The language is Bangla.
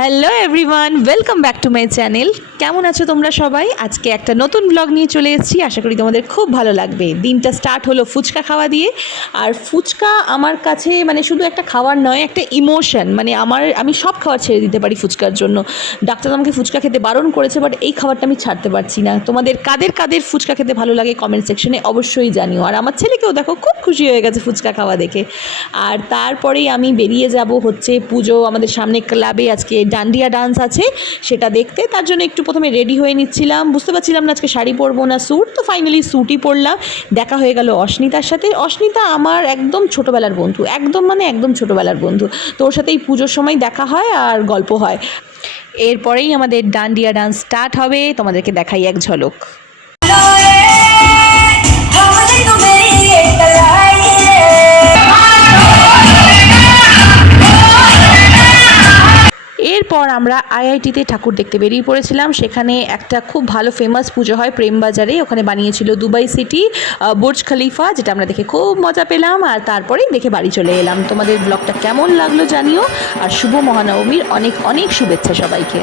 Hello everyone, welcome back to my channel. কেমন আছো তোমরা সবাই? আজকে একটা নতুন ব্লগ নিয়ে চলে এসেছি, আশা করি তোমাদের খুব ভালো লাগবে। দিনটা স্টার্ট হলো ফুচকা খাওয়া দিয়ে। আর ফুচকা আমার কাছে মানে শুধু একটা খাবার নয়, একটা ইমোশন। মানে আমি সব খাবার ছেড়ে দিতে পারি ফুচকার জন্য। ডাক্তার আমাকে ফুচকা খেতে বারণ করেছে, বাট এই খাবারটা আমি ছাড়তে পারছি না। তোমাদের কাদের কাদের ফুচকা খেতে ভালো লাগে কমেন্ট সেকশনে অবশ্যই জানিও। আর আমার ছেলেকেও দেখো খুব খুশি হয়ে গেছে ফুচকা খাওয়া দেখে। আর তারপরেই আমি বেরিয়ে যাব হচ্ছে পুজো, আমাদের সামনে ক্লাবে আজকে ডান্ডিয়া ডান্স আছে, সেটা দেখতে। তার জন্য একটু প্রথমে রেডি হয়ে নিচ্ছিলাম, বুঝতে পারছিলাম না আজকে শাড়ি পরবো না স্যুট, তো ফাইনালি স্যুটই পরলাম। দেখা হয়ে গেল অস্মিতার সাথে। অস্মিতা আমার একদম ছোটোবেলার বন্ধু, একদম ছোটোবেলার বন্ধু। তো ওর সাথে এই পুজোর সময় দেখা হয় আর গল্প হয়। এরপরেই আমাদের ডান্ডিয়া ডান্স স্টার্ট হবে, তোমাদেরকে দেখাই এক ঝলক। এরপর আমরা আইআইটিতে ঠাকুর দেখতে বেরিয়ে পড়েছিলাম। সেখানে একটা খুব ভালো ফেমাস পুজো হয় প্রেমবাজারে, ওখানে বানিয়েছিল দুবাই সিটি বুর্জ খলিফা, যেটা আমরা দেখে খুব মজা পেলাম। আর তারপরেই দেখে বাড়ি চলে এলাম। তোমাদের ব্লগটা কেমন লাগলো জানিও, আর শুভ মহানবমীর অনেক অনেক শুভেচ্ছা সবাইকে।